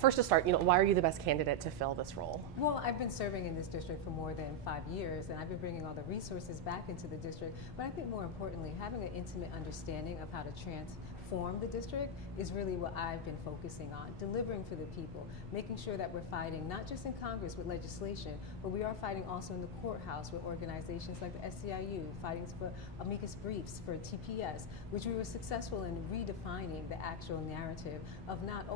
First to start, why are you the best candidate to fill this role? Well, I've been serving in this district for more than 5 years, and I've been bringing all the resources back into the district. But I think more importantly, having an intimate understanding of how to transform the district is really what I've been focusing on, delivering for the people, making sure that we're fighting not just in Congress with legislation, but we are fighting also in the courthouse with organizations like the SCIU, fighting for amicus briefs for TPS, which we were successful in redefining the actual narrative of not,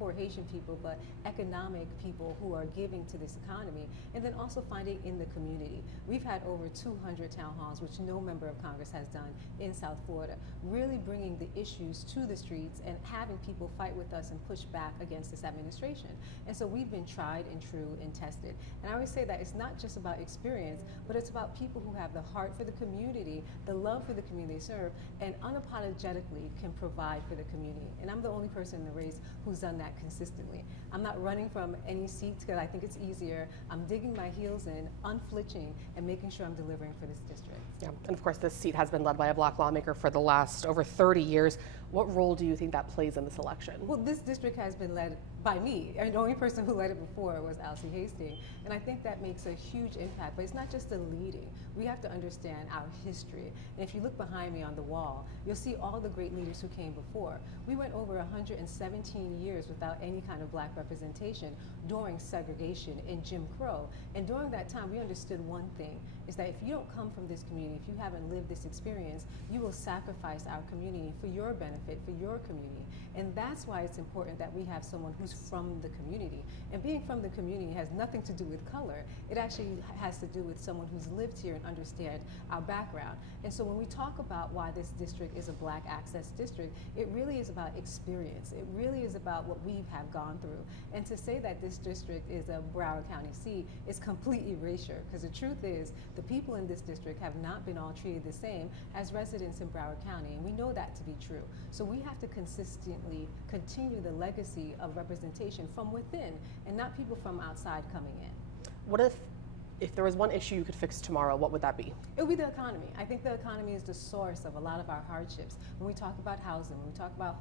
poor Haitian people, but economic people who are giving to this economy, and then also finding in the community. We've had over 200 town halls, which no member of Congress has done in South Florida, really bringing the issues to the streets and having people fight with us and push back against this administration. And so we've been tried and true and tested. And I always say that it's not just about experience, but it's about people who have the heart for the community, the love for the community they serve, and unapologetically can provide for the community. And I'm the only person in the race who's done that consistently. I'm not running from any seats because I think it's easier. I'm digging my heels in, unflinching, and making sure I'm delivering for this district. Yeah, and of course this seat has been led by a black lawmaker for the last over 30 years. What role do you think that plays in this election? Well, this district has been led by me, and the only person who led it before was Alcee Hastings, and I think that makes a huge impact. But it's not just the leading. We have to understand our history, and if you look behind me on the wall, you'll see all the great leaders who came before. We went over 117 years without any kind of black representation during segregation and Jim Crow, and during that time we understood one thing, is that if you don't come from this community, if you haven't lived this experience, you will sacrifice our community for your benefit, for your community. And that's why it's important that we have someone who's from the community. And being from the community has nothing to do with color. It actually has to do with someone who's lived here and understand our background. And so when we talk about why this district is a black access district, it really is about experience. It really is about what we have gone through. And to say that this district is a Broward County seat is complete erasure, because the truth is the people in this district have not been all treated the same as residents in Broward County, and we know that to be true. So we have to consistently continue the legacy of representation from within and not people from outside coming in. What if there was one issue you could fix tomorrow, what would that be? It would be the economy. I think the economy is the source of a lot of our hardships. When we talk about housing, when we talk about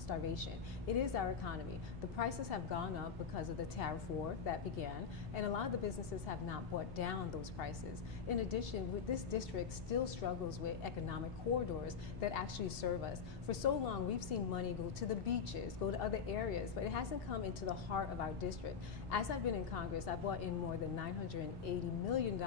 starvation, it is our economy. The prices have gone up because of the tariff war that began, and a lot of the businesses have not brought down those prices. In addition, this district still struggles with economic corridors that actually serve us. For so long, we've seen money go to the beaches, go to other areas, but it hasn't come into the heart of our district. As I've been in Congress, I brought in more than $980 million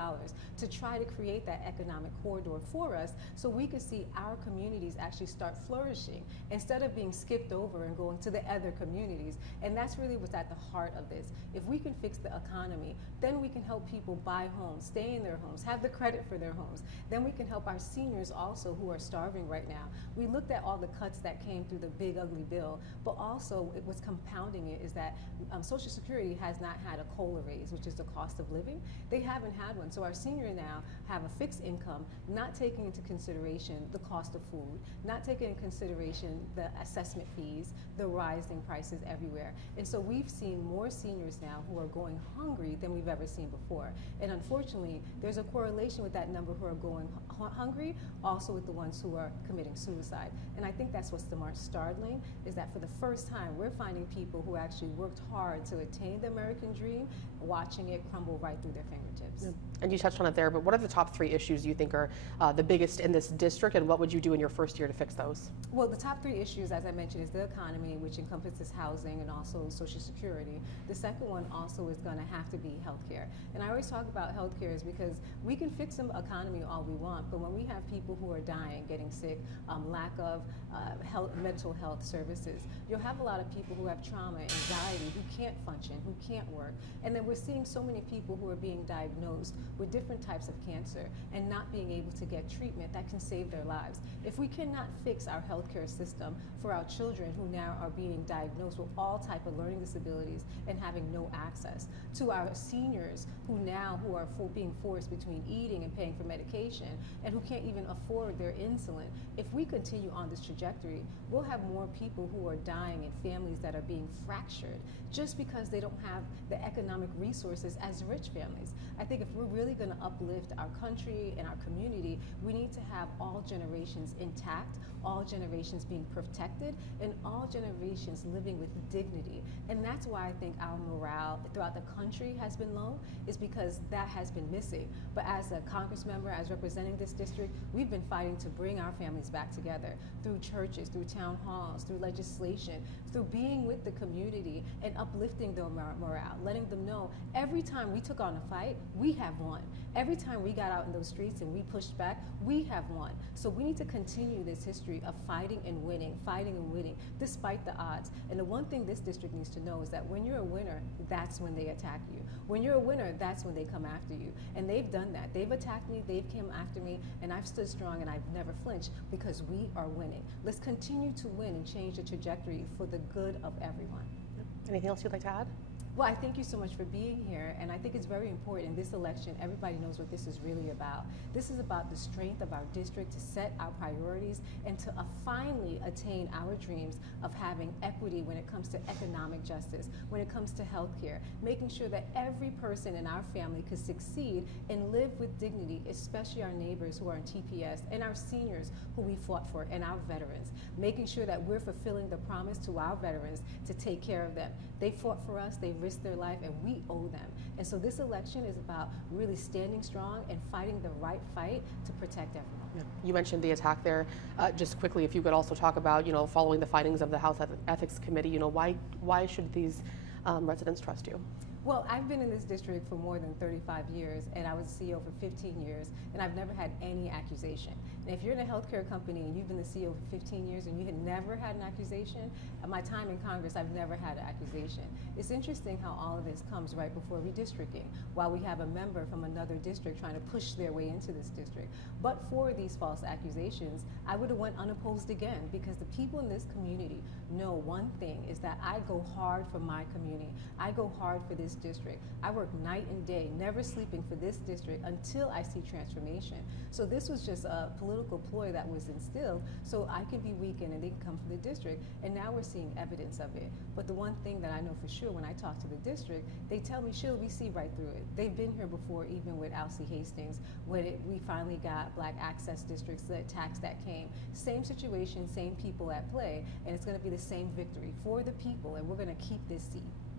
to try to create that economic corridor for us so we could see our communities actually start flourishing instead of being skipped over and going to the other communities. And that's really what's at the heart of this. If we can fix the economy, then we can help people buy homes, stay in their homes, have the credit for their homes. Then we can help our seniors also who are starving right now. We looked at all the cuts that came through the big ugly bill, but also what's compounding it is that Social Security has not had a COLA raise, which is the cost of living. They haven't had one. So our seniors now have a fixed income, not taking into consideration the cost of food, not taking into consideration the assessment fees, the rising prices everywhere. And so we've seen more seniors now who are going hungry than we've ever seen before. And unfortunately, there's a correlation with that number who are going hungry, also with the ones who are committing suicide. And I think that's what's the most startling, is that for the first time, we're finding people who actually worked hard to attain the American dream, watching it crumble right through their fingertips. And you touched on it there, but what are the top 3 issues you think are the biggest in this district, and what would you do in your first year to fix those? Well, the top 3 issues, as I mentioned, is the economy, which encompasses housing and also Social Security. The second one also is going to have to be healthcare. And I always talk about healthcare is because we can fix the economy all we want, but when we have people who are dying, getting sick, lack of mental health services, you'll have a lot of people who have trauma, anxiety, who can't function, who can't work. And then we're seeing so many people who are being diagnosed with different types of cancer and not being able to get treatment that can save their lives. If we cannot fix our healthcare system for our children who now are being diagnosed with all type of learning disabilities and having no access, to our seniors who are being forced between eating and paying for medication and who can't even afford their insulin, if we continue on this trajectory, we'll have more people who are dying and families that are being fractured just because they don't have the economic resources as rich families. I think if we're really going to uplift our country and our community, we need to have all generations intact, all generations being protected, and all generations living with dignity. And that's why I think our morale throughout the country has been low, is because that has been missing. But as a Congress member, as representing this district, we've been fighting to bring our families back together through churches, through town halls, through legislation, through being with the community and uplifting their morale, letting them know every time we took on a fight, we have won. Every time we got out in those streets and we pushed back, we have won. So we need to continue this history of fighting and winning, despite the odds. And the one thing this district needs to know is that when you're a winner, that's when they attack you. When you're a winner, that's when they come after you. And they've done that. They've attacked me, they've come after me, and I've stood strong and I've never flinched because we are winning. Let's continue to win and change the trajectory for the good of everyone. Anything else you'd like to add? Well, I thank you so much for being here, and I think it's very important in this election. Everybody knows what this is really about. This is about the strength of our district to set our priorities and to finally attain our dreams of having equity when it comes to economic justice, when it comes to health care, making sure that every person in our family could succeed and live with dignity, especially our neighbors who are in TPS and our seniors who we fought for and our veterans, making sure that we're fulfilling the promise to our veterans to take care of them. They fought for us, they risked their life, and we owe them. And so this election is about really standing strong and fighting the right fight to protect everyone. Yeah. You mentioned the attack there. Just quickly, if you could also talk about, following the findings of the House Ethics Committee, why should these residents trust you? Well, I've been in this district for more than 35 years, and I was CEO for 15 years, and I've never had any accusation. And if you're in a healthcare company and you've been the CEO for 15 years and you had never had an accusation, at my time in Congress, I've never had an accusation. It's interesting how all of this comes right before redistricting, while we have a member from another district trying to push their way into this district. But for these false accusations, I would have went unopposed again, because the people in this community know one thing, is that I go hard for my community. I go hard for this district. I work night and day, never sleeping for this district until I see transformation. So this was just a political ploy that was instilled so I can be weakened and they can come from the district, and now we're seeing evidence of it. But the one thing that I know for sure, when I talk to the district, they tell me, Sheila, we see right through it. They've been here before, even with Alcee Hastings, when we finally got black access districts, the attacks that came. Same situation, same people at play, and it's going to be the same victory for the people, and we're going to keep this seat.